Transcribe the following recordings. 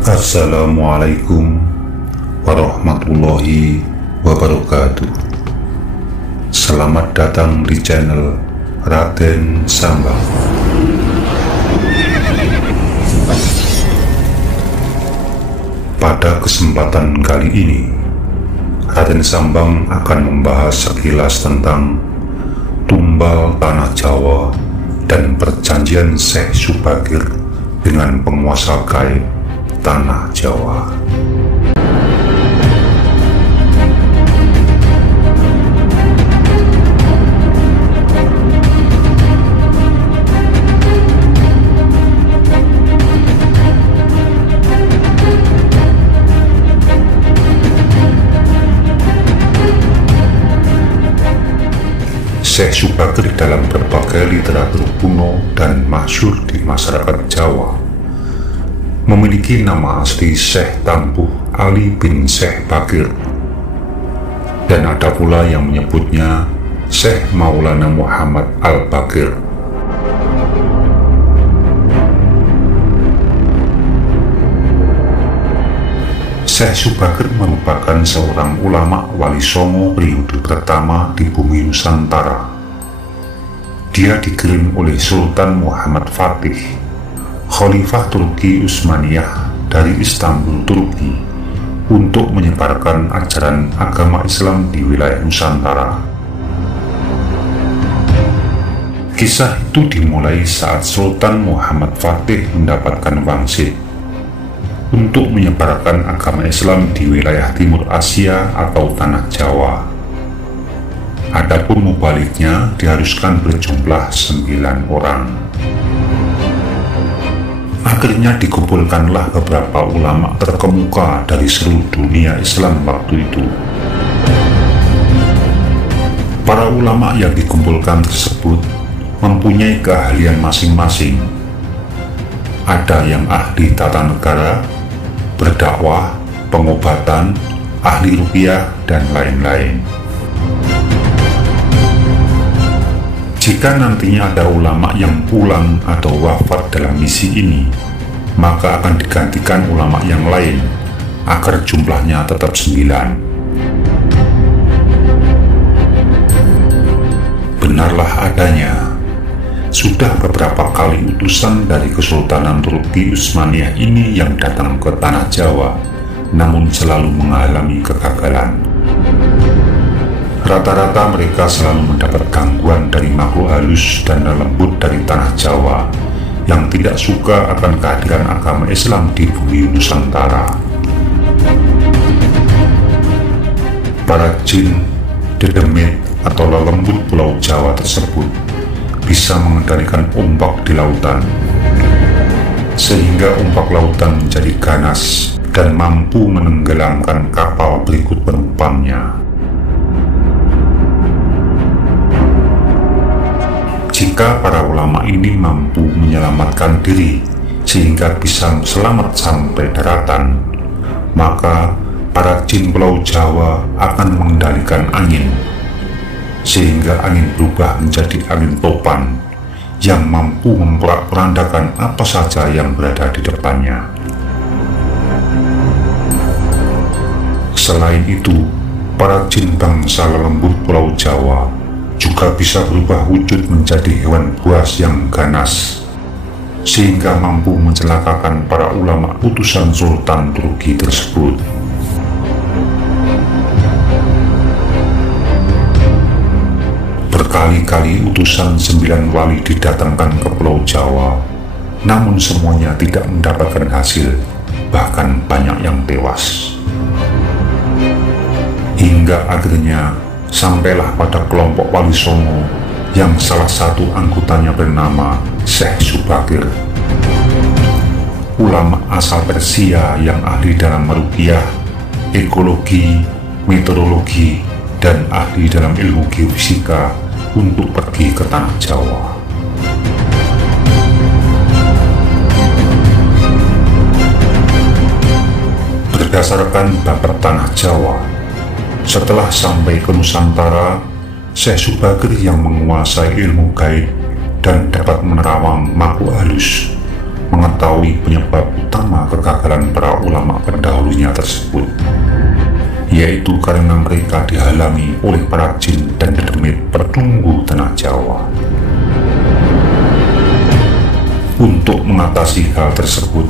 Assalamualaikum warahmatullahi wabarakatuh. Selamat datang di channel Raden Sambang. Pada kesempatan kali ini, Raden Sambang akan membahas sekilas tentang tumbal tanah Jawa dan perjanjian Syekh Subagir dengan penguasa gaib tanah Jawa. Syekh Subagir dalam berbagai literatur kuno dan masyhur di masyarakat Jawa memiliki nama asli Syekh Tambuh Ali bin Syekh Bagir, dan ada pula yang menyebutnya Syekh Maulana Muhammad Al-Bagir. Syekh Subagir merupakan seorang ulama wali songo periode pertama di bumi Nusantara. Dia dikirim oleh Sultan Muhammad Fatih, Khalifah Turki Utsmaniyah dari Istanbul, Turki, untuk menyebarkan ajaran agama Islam di wilayah Nusantara. Kisah itu dimulai saat Sultan Muhammad Fatih mendapatkan wangsit untuk menyebarkan agama Islam di wilayah Timur Asia atau Tanah Jawa. Adapun mubaliknya diharuskan berjumlah 9 orang. Akhirnya dikumpulkanlah beberapa ulama terkemuka dari seluruh dunia Islam waktu itu. Para ulama yang dikumpulkan tersebut mempunyai keahlian masing-masing. Ada yang ahli tata negara, berdakwah, pengobatan, ahli ruqyah, dan lain-lain. Jika nantinya ada ulama yang pulang atau wafat dalam misi ini, maka akan digantikan ulama yang lain agar jumlahnya tetap 9. Benarlah adanya, sudah beberapa kali utusan dari Kesultanan Turki Utsmaniyah ini yang datang ke Tanah Jawa, namun selalu mengalami kegagalan. Rata-rata mereka selalu mendapat gangguan dari makhluk halus dan lembut dari Tanah Jawa yang tidak suka akan kehadiran agama Islam di bumi Nusantara. Para jin, dedemit, atau lelembut Pulau Jawa tersebut bisa mengendalikan ombak di lautan, sehingga ombak lautan menjadi ganas dan mampu menenggelamkan kapal berikut penumpangnya. Jika para ulama ini mampu menyelamatkan diri sehingga bisa selamat sampai daratan, maka para jin Pulau Jawa akan mengendalikan angin, sehingga angin berubah menjadi angin topan yang mampu memporak-porandakan apa saja yang berada di depannya. Selain itu, para jin bangsa lelembut Pulau Jawa juga bisa berubah wujud menjadi hewan buas yang ganas, sehingga mampu mencelakakan para ulama utusan Sultan Turki tersebut. Berkali-kali utusan 9 wali didatangkan ke Pulau Jawa, namun semuanya tidak mendapatkan hasil, bahkan banyak yang tewas. Hingga akhirnya sampailah pada kelompok wali songo yang salah satu anggotanya bernama Syekh Subagir, ulama asal Persia yang ahli dalam meruqyah, ekologi, meteorologi, dan ahli dalam ilmu geofisika untuk pergi ke Tanah Jawa. Berdasarkan babat Tanah Jawa, setelah sampai ke Nusantara, Syekh Subagir yang menguasai ilmu gaib dan dapat menerawang makhluk halus mengetahui penyebab utama kegagalan para ulama pendahulunya tersebut, yaitu karena mereka dihalangi oleh para jin dan demit penunggu tanah Jawa. Untuk mengatasi hal tersebut,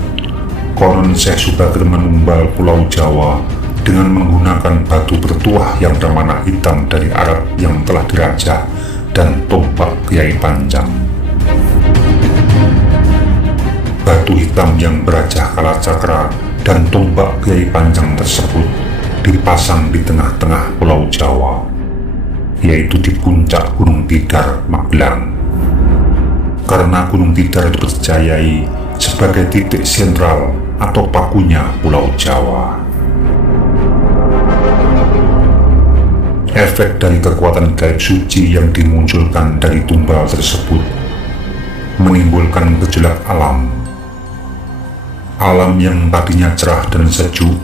konon Syekh Subagir menumbal Pulau Jawa dengan menggunakan batu bertuah yang berwarna hitam dari Arab yang telah dirajah dan tombak Kiai Panjang. Batu hitam yang berajah kalacakra dan tombak Kiai Panjang tersebut dipasang di tengah-tengah Pulau Jawa, yaitu di puncak Gunung Tidar, Magelang. Karena Gunung Tidar dipercayai sebagai titik sentral atau pakunya Pulau Jawa. Efek dari kekuatan gaib suci yang dimunculkan dari tumbal tersebut menimbulkan gejolak alam. Alam yang tadinya cerah dan sejuk,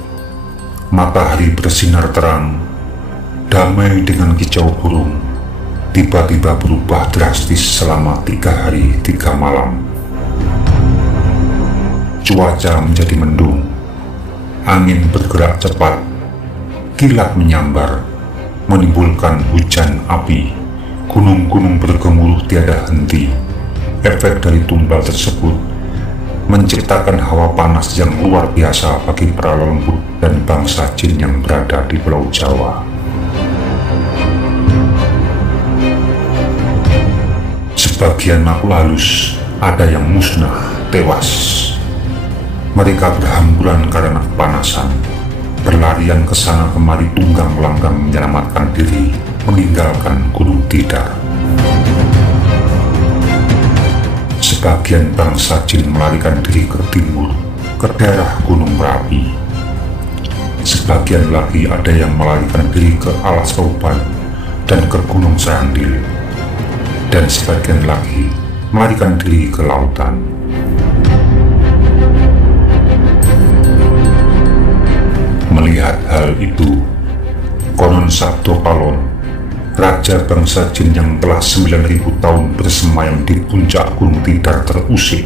matahari bersinar terang, damai dengan kicau burung, tiba-tiba berubah drastis selama 3 hari 3 malam. Cuaca menjadi mendung, angin bergerak cepat, kilat menyambar, menimbulkan hujan api, gunung-gunung bergemuruh tiada henti. Efek dari tumbal tersebut menciptakan hawa panas yang luar biasa bagi para lembut dan bangsa jin yang berada di Pulau Jawa. Sebagian makhluk halus ada yang musnah, tewas. Mereka berhamburan karena kepanasan, berlarian ke sana kemari tunggang-langgang menyelamatkan diri, meninggalkan Gunung Tidar. Sebagian bangsa jin melarikan diri ke timur, ke daerah Gunung Merapi. Sebagian lagi ada yang melarikan diri ke Alas Roban dan ke Gunung Serandil. Dan sebagian lagi melarikan diri ke lautan. Melihat hal itu, konon Sabdo Palon, raja bangsa jin yang telah 9.000 tahun bersemayam di puncak Gunung Tidar, terusik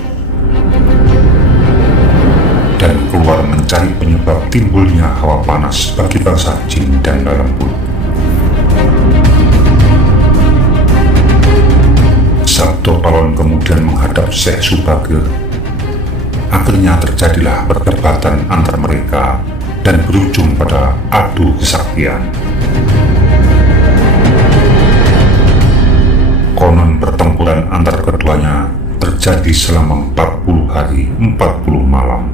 dan keluar mencari penyebab timbulnya hawa panas bagi bangsa jin dan lembut. Sabdo Palon kemudian menghadap Syekh Subagir. Akhirnya terjadilah perdebatan antar mereka dan berujung pada adu kesaktian. Konon pertempuran antar keduanya terjadi selama 40 hari 40 malam.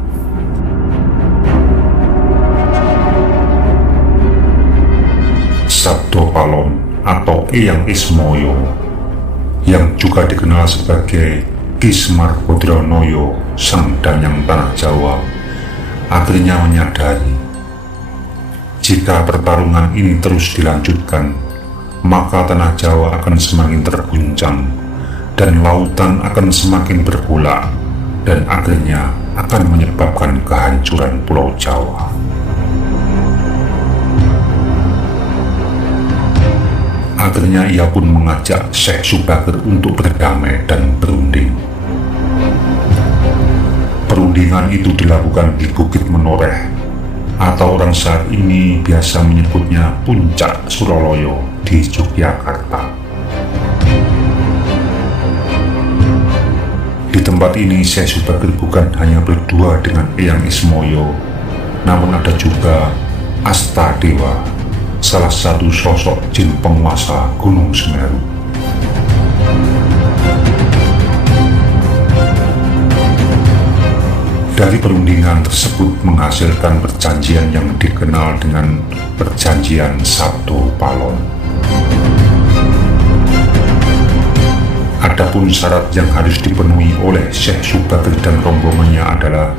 Sabdo Palon atau Eyang Ismoyo, yang juga dikenal sebagai Ki Semar Bodronoyo, Sang Danyang Tanah Jawa, akhirnya menyadari jika pertarungan ini terus dilanjutkan, maka tanah Jawa akan semakin terguncang dan lautan akan semakin bergolak dan akhirnya akan menyebabkan kehancuran Pulau Jawa. Akhirnya ia pun mengajak Syekh Subagir untuk berdamai dan berunding. Perundingan itu dilakukan di Bukit Menoreh, atau orang saat ini biasa menyebutnya Puncak Suroloyo di Yogyakarta. Di tempat ini Syekh Subagir bukan hanya berdua dengan Eyang Ismoyo, namun ada juga Astadewa, salah satu sosok jin penguasa Gunung Semeru. Dari perundingan tersebut menghasilkan perjanjian yang dikenal dengan Perjanjian Sabdo Palon. Adapun syarat yang harus dipenuhi oleh Syekh Subagir dan rombongannya adalah: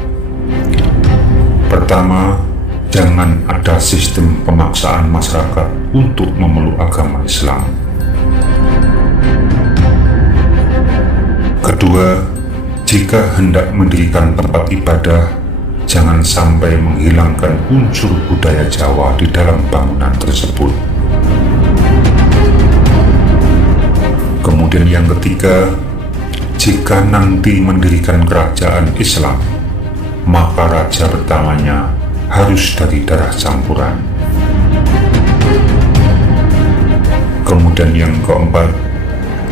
pertama, jangan ada sistem pemaksaan masyarakat untuk memeluk agama Islam. Kedua, jika hendak mendirikan tempat ibadah, jangan sampai menghilangkan unsur budaya Jawa di dalam bangunan tersebut. Kemudian yang ketiga, jika nanti mendirikan kerajaan Islam, maka raja pertamanya harus dari darah campuran. Kemudian yang keempat,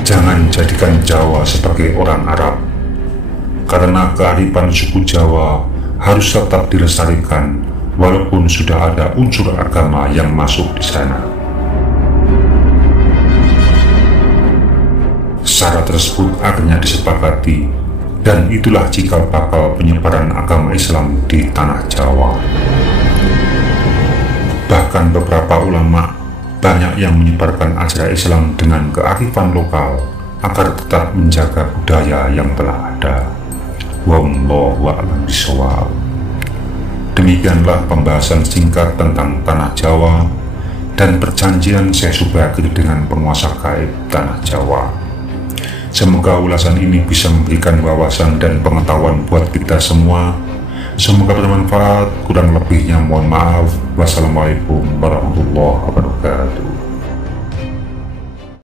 jangan jadikan Jawa sebagai orang Arab, karena kearifan suku Jawa harus tetap dilestarikan walaupun sudah ada unsur agama yang masuk di sana. Syarat tersebut akhirnya disepakati, dan itulah cikal bakal penyebaran agama Islam di tanah Jawa. Bahkan beberapa ulama banyak yang menyebarkan ajaran Islam dengan kearifan lokal agar tetap menjaga budaya yang telah ada. Wallahu a'lam bishawab. Demikianlah pembahasan singkat tentang tanah Jawa dan perjanjian Syekh Subakir dengan penguasa gaib tanah Jawa. Semoga ulasan ini bisa memberikan wawasan dan pengetahuan buat kita semua. Semoga bermanfaat. Kurang lebihnya mohon maaf. Wassalamualaikum warahmatullahi wabarakatuh.